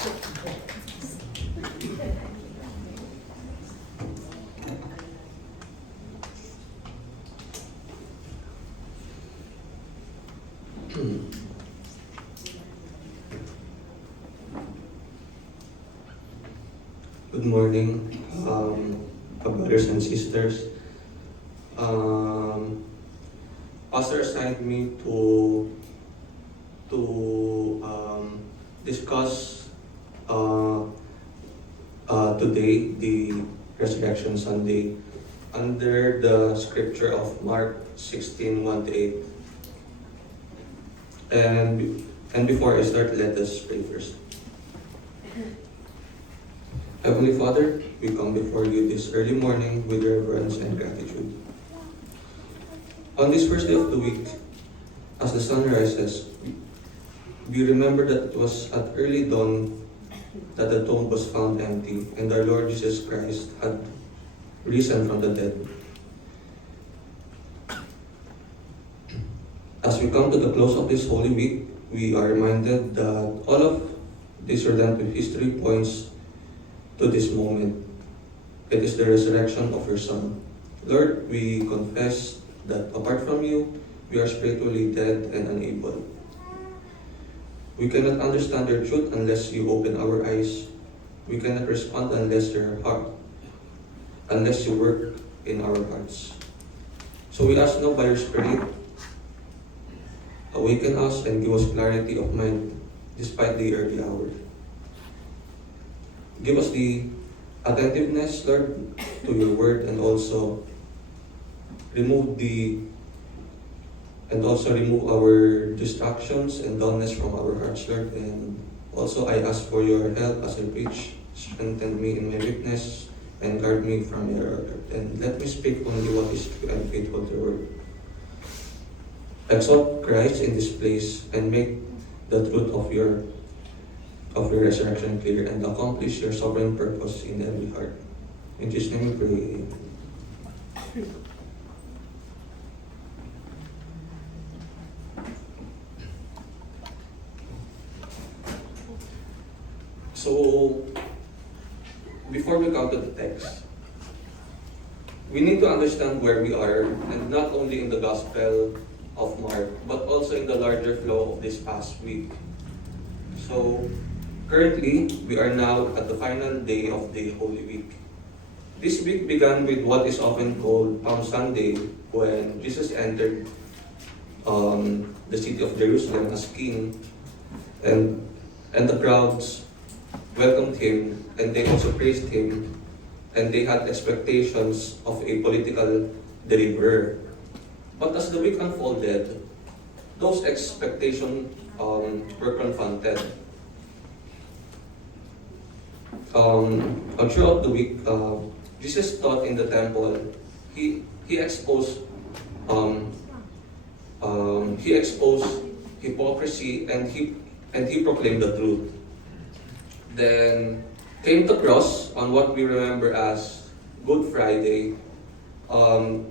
Good morning, brothers and sisters. Pastor assigned me to discuss today the Resurrection Sunday under the scripture of Mark 16:1-8. And before I start, let us pray first. Heavenly Father, we come before you this early morning with reverence and gratitude. On this first day of the week, as the sun rises, we remember that it was at early dawn that the tomb was found empty and our Lord Jesus Christ had risen from the dead. As we come to the close of this Holy Week, we are reminded that all of this redemptive history points to this moment. It is the resurrection of your Son. Lord, we confess that apart from you, we are spiritually dead and unable. We cannot understand your truth unless you open our eyes. We cannot respond unless you work in our hearts. So we ask now by your Spirit, awaken us and give us clarity of mind despite the early hour. Give us the attentiveness, Lord, to your word, and also remove our distractions and dullness from our hearts, Lord. And also I ask for your help as I preach. Strengthen me in my weakness and guard me from error. And let me speak only what is true and faithful to your word. Exalt Christ in this place and make the truth of your resurrection clear and accomplish your sovereign purpose in every heart. In Jesus' name we pray. Amen. So, before we come to the text, we need to understand where we are, and not only in the Gospel of Mark, but also in the larger flow of this past week. So, currently, we are now at the final day of the Holy Week. This week began with what is often called Palm Sunday, when Jesus entered the city of Jerusalem as king, and the crowds welcomed him, and they also praised him, and they had expectations of a political deliverer. But as the week unfolded, those expectations were confronted. Throughout the week, Jesus taught in the temple. He exposed hypocrisy, and he proclaimed the truth. Then came the cross on what we remember as Good Friday.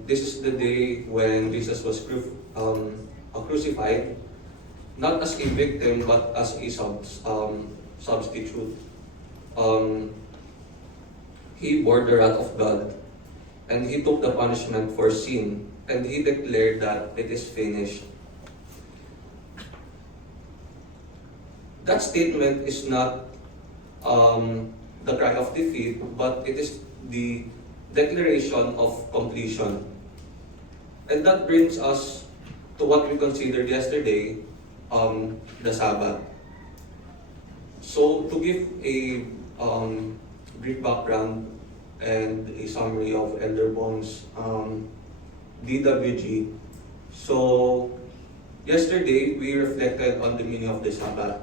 This is the day when Jesus was crucified, not as a victim but as a substitute. He bore the wrath of God, and he took the punishment for sin, and he declared that it is finished. That statement is not the cry of defeat, but it is the declaration of completion. And that brings us to what we considered yesterday, the Sabbath. So, to give a brief background and a summary of Elder Bong's DWG. So, yesterday we reflected on the meaning of the Sabbath.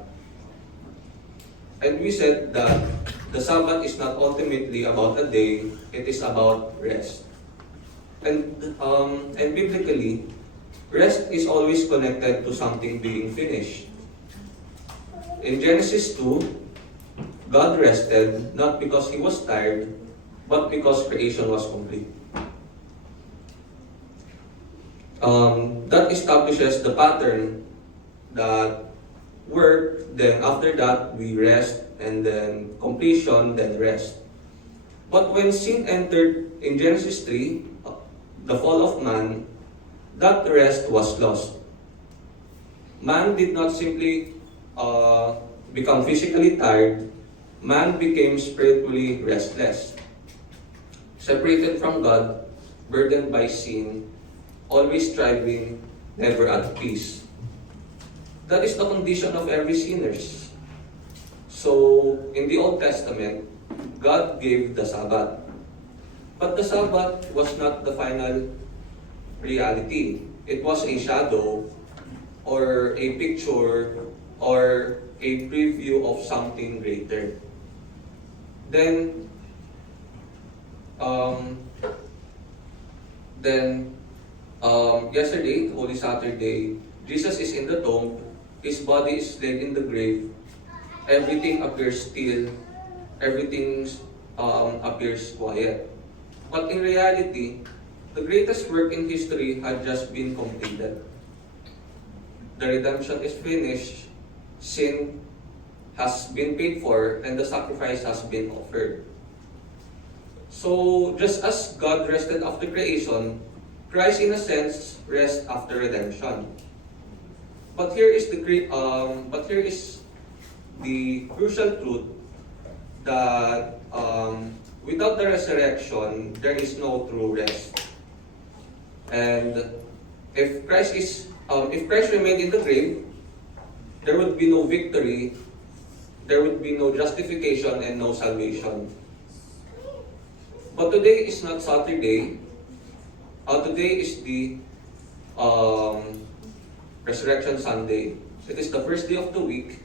And we said that the Sabbath is not ultimately about a day, it is about rest. And biblically, rest is always connected to something being finished. In Genesis 2, God rested not because he was tired, but because creation was complete. That establishes the pattern that work, then after that we rest, and then completion, then rest. But when sin entered in Genesis 3, the fall of man, that rest was lost. Man did not simply become physically tired, man became spiritually restless. Separated from God, burdened by sin, always striving, never at peace. That is the condition of every sinner. So, in the Old Testament, God gave the Sabbath. But the Sabbath was not the final reality. It was a shadow or a picture or a preview of something greater. Then, yesterday, Holy Saturday, Jesus is in the tomb, his body is laid in the grave, everything appears still, everything appears quiet. But in reality, the greatest work in history had just been completed. The redemption is finished, sin has been paid for, and the sacrifice has been offered. So, just as God rested after creation, Christ in a sense rests after redemption. But here is the crucial truth that without the resurrection, there is no true rest. And if Christ remained in the grave, there would be no victory, there would be no justification and no salvation. But today is not Saturday. Today is the Resurrection Sunday. It is the first day of the week,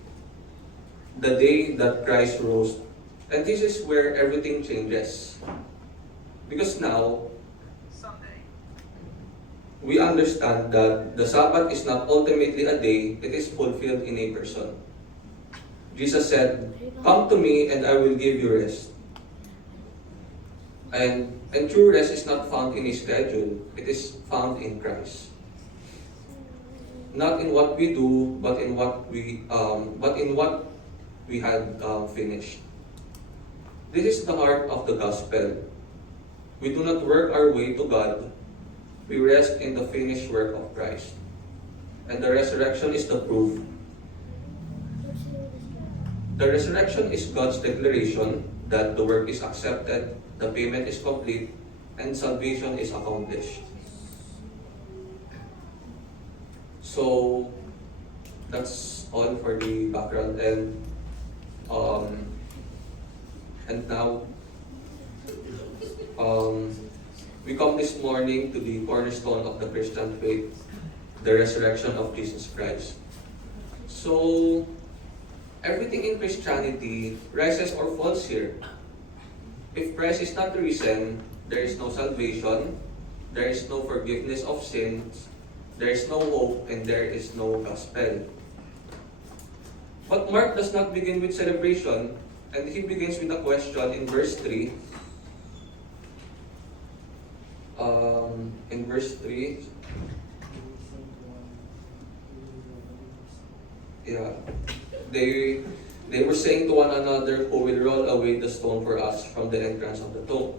the day that Christ rose. And this is where everything changes. Because now, we understand that the Sabbath is not ultimately a day, it is fulfilled in a person. Jesus said, "Come to me and I will give you rest." And true rest is not found in a schedule, it is found in Christ. Not in what we do, but in what we had finished. This is the heart of the gospel. We do not work our way to God. We rest in the finished work of Christ. And the resurrection is the proof. The resurrection is God's declaration that the work is accepted, the payment is complete, and salvation is accomplished. So, that's all for the background. And now, we come this morning to the cornerstone of the Christian faith, the resurrection of Jesus Christ. So, everything in Christianity rises or falls here. If Christ is not risen, there is no salvation, there is no forgiveness of sins, there is no hope, and there is no gospel. But Mark does not begin with celebration, and he begins with a question in verse 3. In verse 3, they were saying to one another, "Who will roll away the stone for us from the entrance of the tomb?"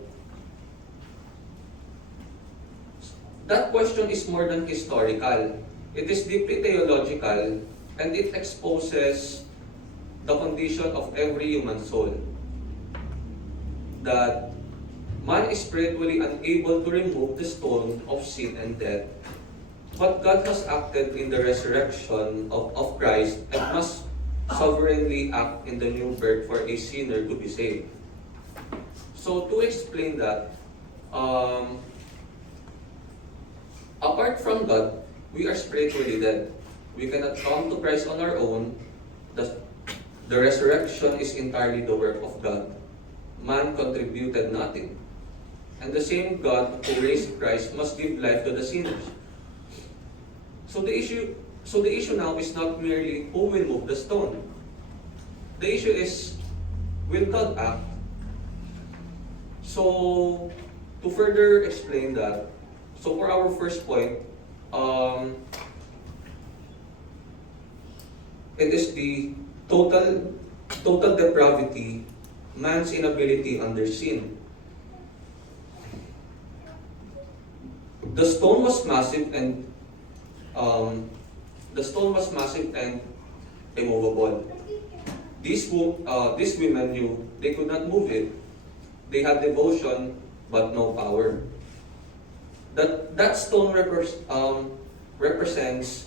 That question is more than historical. It is deeply theological, and it exposes the condition of every human soul. That man is spiritually unable to remove the stone of sin and death, but God has acted in the resurrection of Christ and must sovereignly act in the new birth for a sinner to be saved. So to explain that, apart from God, we are spiritually dead. We cannot come to Christ on our own. The resurrection is entirely the work of God. Man contributed nothing. And the same God who raised Christ must give life to the sinners. So the issue now is not merely who will move the stone. The issue is, will God act? So to further explain that, so for our first point, it is the total total depravity, man's inability under sin. The stone was massive and immovable. These women knew they could not move it. They had devotion but no power. That stone represents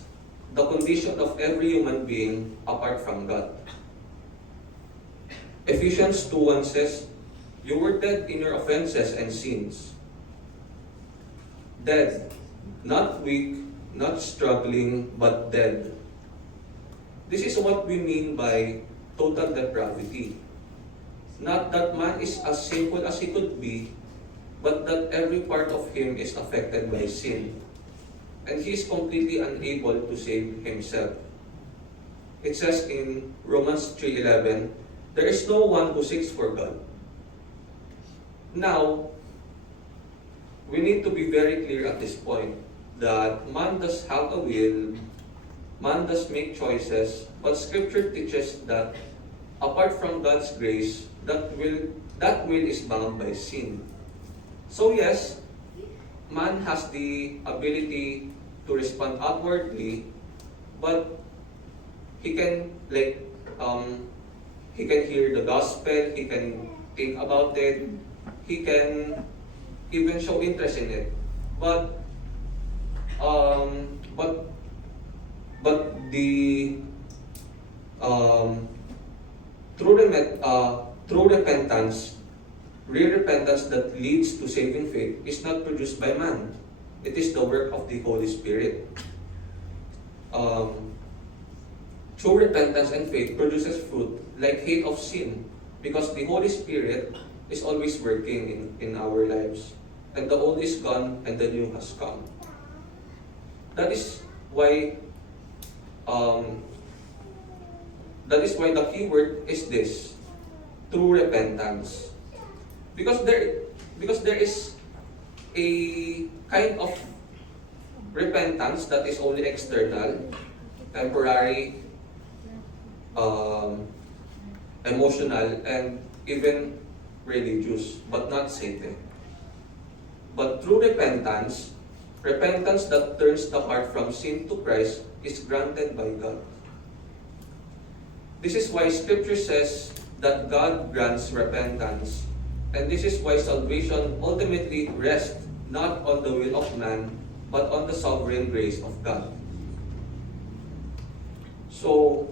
the condition of every human being apart from God. Ephesians 2:1 says, "You were dead in your offenses and sins." Dead, not weak, not struggling, but dead. This is what we mean by total depravity. Not that man is as sinful as he could be, but that every part of him is affected by sin. And he is completely unable to save himself. It says in Romans 3:11, "There is no one who seeks for God." Now, we need to be very clear at this point that man does have a will, man does make choices, but Scripture teaches that apart from God's grace, that will is bound by sin. So yes, man has the ability to respond outwardly, but he can he can hear the gospel, he can think about it, he can even show interest in it. But the true repentance, real repentance that leads to saving faith is not produced by man. It is the work of the Holy Spirit. True repentance and faith produces fruit like hate of sin, because the Holy Spirit is always working in our lives. And the old is gone and the new has come. That is why the key word is this: true repentance. Because there is a kind of repentance that is only external, temporary, emotional, and even religious, but not saving. But true repentance that turns the heart from sin to Christ, is granted by God. This is why Scripture says that God grants repentance, and this is why salvation ultimately rests not on the will of man, but on the sovereign grace of God. So,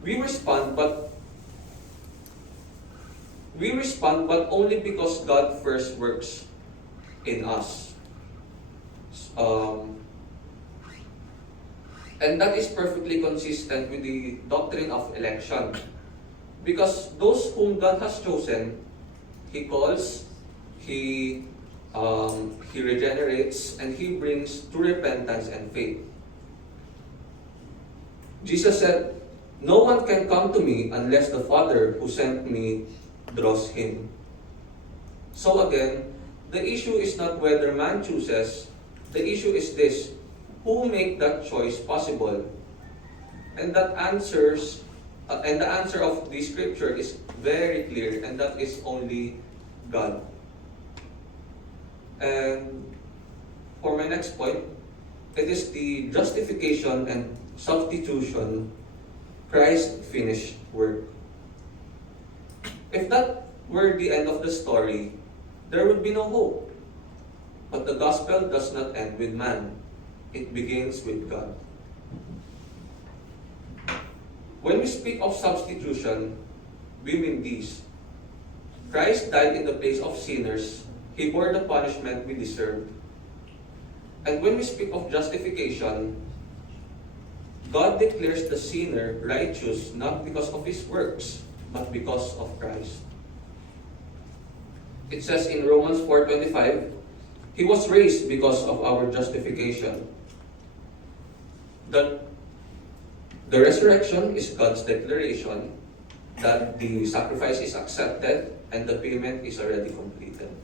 we respond, but only because God first works in us. And that is perfectly consistent with the doctrine of election. Because those whom God has chosen, He calls, He regenerates, and He brings to repentance and faith. Jesus said, "No one can come to me unless the Father who sent me draws him." So again, the issue is not whether man chooses, the issue is this: who make that choice possible? And the answer of the Scripture is very clear, and that is only God. And for my next point, it is the justification and substitution, Christ's finished work. If that were the end of the story, there would be no hope. But the gospel does not end with man. It begins with God. When we speak of substitution, we mean this: Christ died in the place of sinners. He bore the punishment we deserved. And when we speak of justification, God declares the sinner righteous not because of his works, but because of Christ. It says in Romans 4:25, He was raised because of our justification. The resurrection is God's declaration that the sacrifice is accepted and the payment is already completed.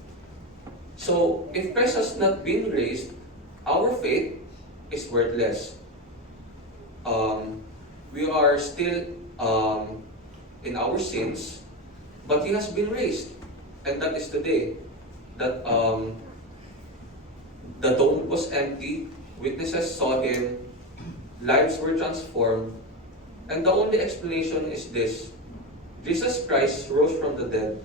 So, if Christ has not been raised, our faith is worthless. We are still in our sins, but He has been raised. And that is today that the tomb was empty, witnesses saw Him, lives were transformed, and the only explanation is this: Jesus Christ rose from the dead.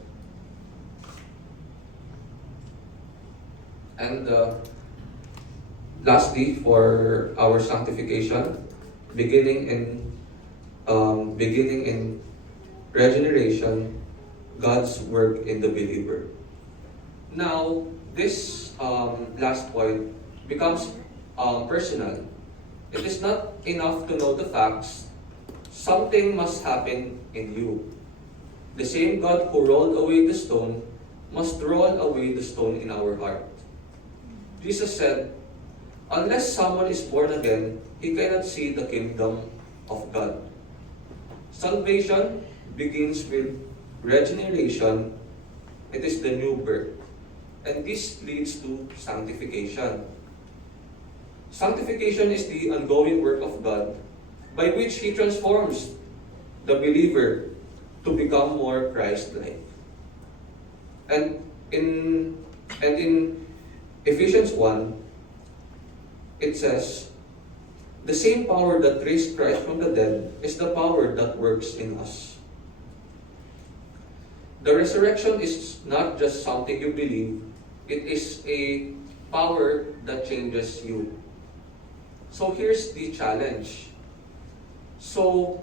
And lastly, for our sanctification, beginning in regeneration, God's work in the believer. Now, this last point becomes personal. It is not enough to know the facts. Something must happen in you. The same God who rolled away the stone must roll away the stone in our heart. Jesus said, unless someone is born again, he cannot see the kingdom of God. Salvation begins with regeneration. It is the new birth. And this leads to sanctification. Sanctification is the ongoing work of God by which He transforms the believer to become more Christ-like. And in Ephesians 1, it says, the same power that raised Christ from the dead is the power that works in us. The resurrection is not just something you believe, it is a power that changes you. So here's the challenge. So,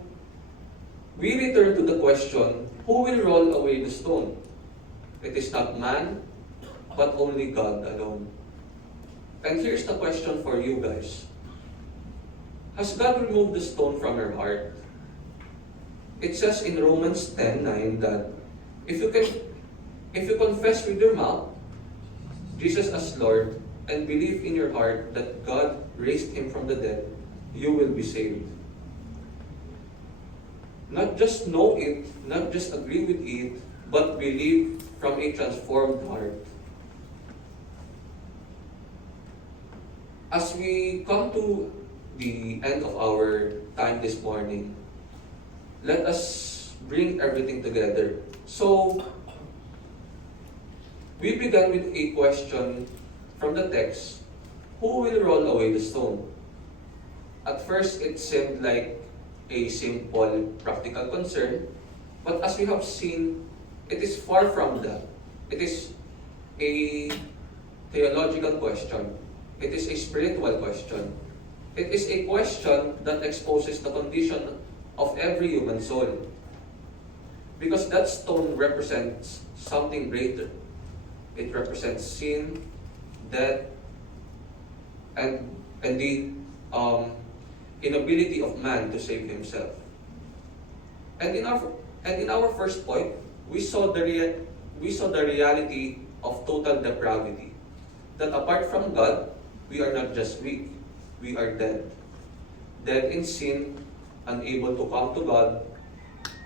we return to the question, who will roll away the stone? It is not man, but only God alone. And here's the question for you guys. Has God removed the stone from your heart? It says in Romans 10:9 that if you confess with your mouth Jesus as Lord and believe in your heart that God raised Him from the dead, you will be saved. Not just know it, not just agree with it, but believe from a transformed heart. As we come to the end of our time this morning, let us bring everything together. So, we began with a question from the text, who will roll away the stone? At first, it seemed like a simple practical concern, but as we have seen, it is far from that. It is a theological question. It is a spiritual question. It is a question that exposes the condition of every human soul. Because that stone represents something greater. It represents sin, death, and the inability of man to save himself. And in our first point, we saw the reality of total depravity. That apart from God, we are not just weak, we are dead. Dead in sin, unable to come to God,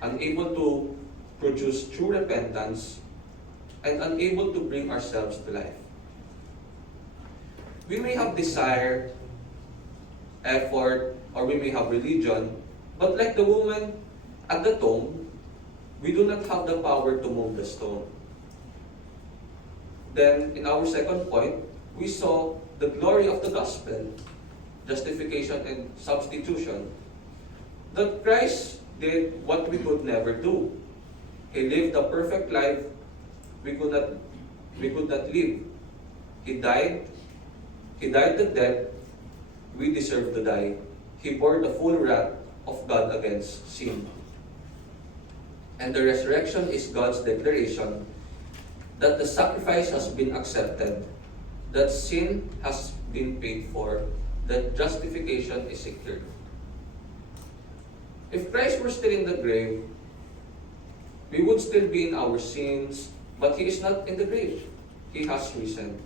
unable to produce true repentance, and unable to bring ourselves to life. We may have desire, effort, or we may have religion, but like the woman at the tomb, we do not have the power to move the stone. Then, in our second point, we saw the glory of the gospel, justification and substitution, that Christ did what we could never do. He lived a perfect life we could not live. He died the death we deserve to die. He bore the full wrath of God against sin. And the resurrection is God's declaration that the sacrifice has been accepted, that sin has been paid for, that justification is secured. If Christ were still in the grave, we would still be in our sins, but He is not in the grave. He has risen.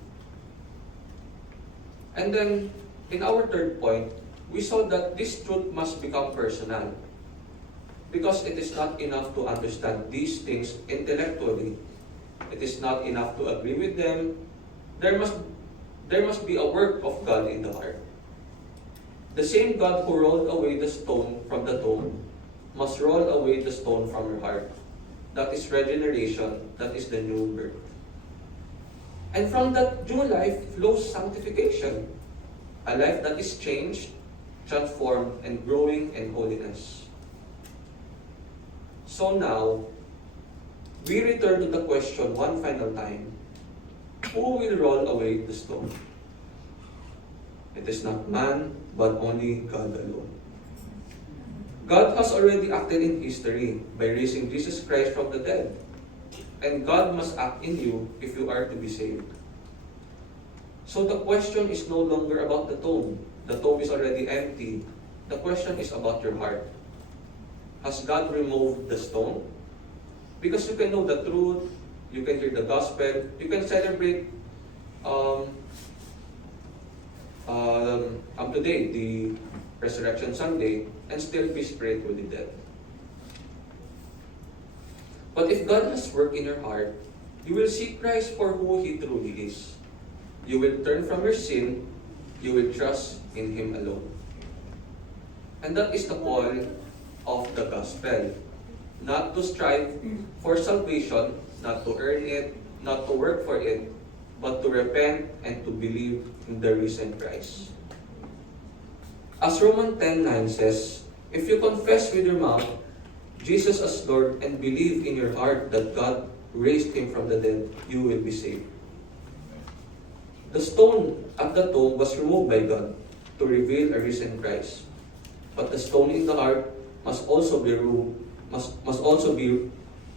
And then, in our third point, we saw that this truth must become personal. Because it is not enough to understand these things intellectually. It is not enough to agree with them. There must be a work of God in the heart. The same God who rolled away the stone from the tomb must roll away the stone from your heart. That is regeneration, that is the new birth. And from that new life flows sanctification, a life that is changed, transformed, and growing in holiness. So now, we return to the question one final time. Who will roll away the stone? It is not man, but only God alone. God has already acted in history by raising Jesus Christ from the dead. And God must act in you if you are to be saved. So the question is no longer about the tomb. The tomb is already empty. The question is about your heart. Has God removed the stone? Because you can know the truth, you can hear the gospel, you can celebrate today, the Resurrection Sunday, and still be spiritually dead. But if God has worked in your heart, you will see Christ for who He truly is. You will turn from your sin, you will trust in Him alone. And that is the call of the gospel. Not to strive for salvation, not to earn it, not to work for it, but to repent and to believe in the risen Christ. As Romans 10:9 says, if you confess with your mouth Jesus as Lord and believe in your heart that God raised Him from the dead, you will be saved. The stone at the tomb was removed by God to reveal a risen Christ. But the stone in the heart must also be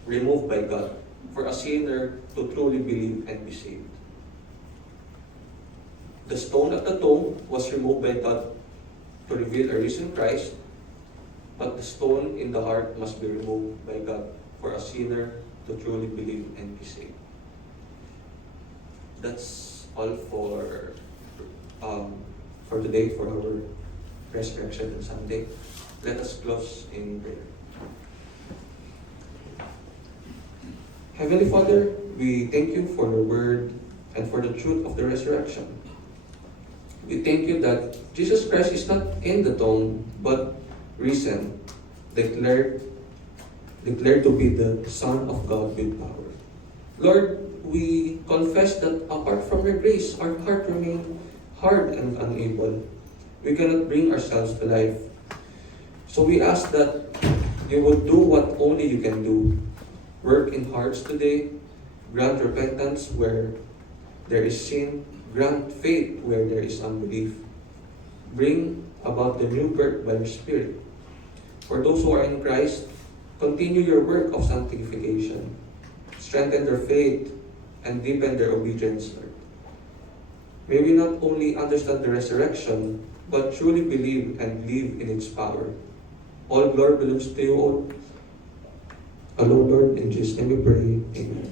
removed by God for a sinner to truly believe and be saved. The stone at the tomb was removed by God to reveal a risen Christ, but the stone in the heart must be removed by God for a sinner to truly believe and be saved. That's all for today, for our Resurrection Sunday. Let us close in prayer. Heavenly Father, we thank you for your word and for the truth of the resurrection. We thank you that Jesus Christ is not in the tomb, but risen, declared to be the Son of God with power. Lord, we confess that apart from your grace, our heart remains hard and unable. We cannot bring ourselves to life. So we ask that you would do what only you can do. Work in hearts today, grant repentance where there is sin, grant faith where there is unbelief. Bring about the new birth by your Spirit. For those who are in Christ, continue your work of sanctification. Strengthen their faith and deepen their obedience, Lord. May we not only understand the resurrection, but truly believe and live in its power. All glory belongs to you, alone, Lord. In Jesus' name we pray. Amen.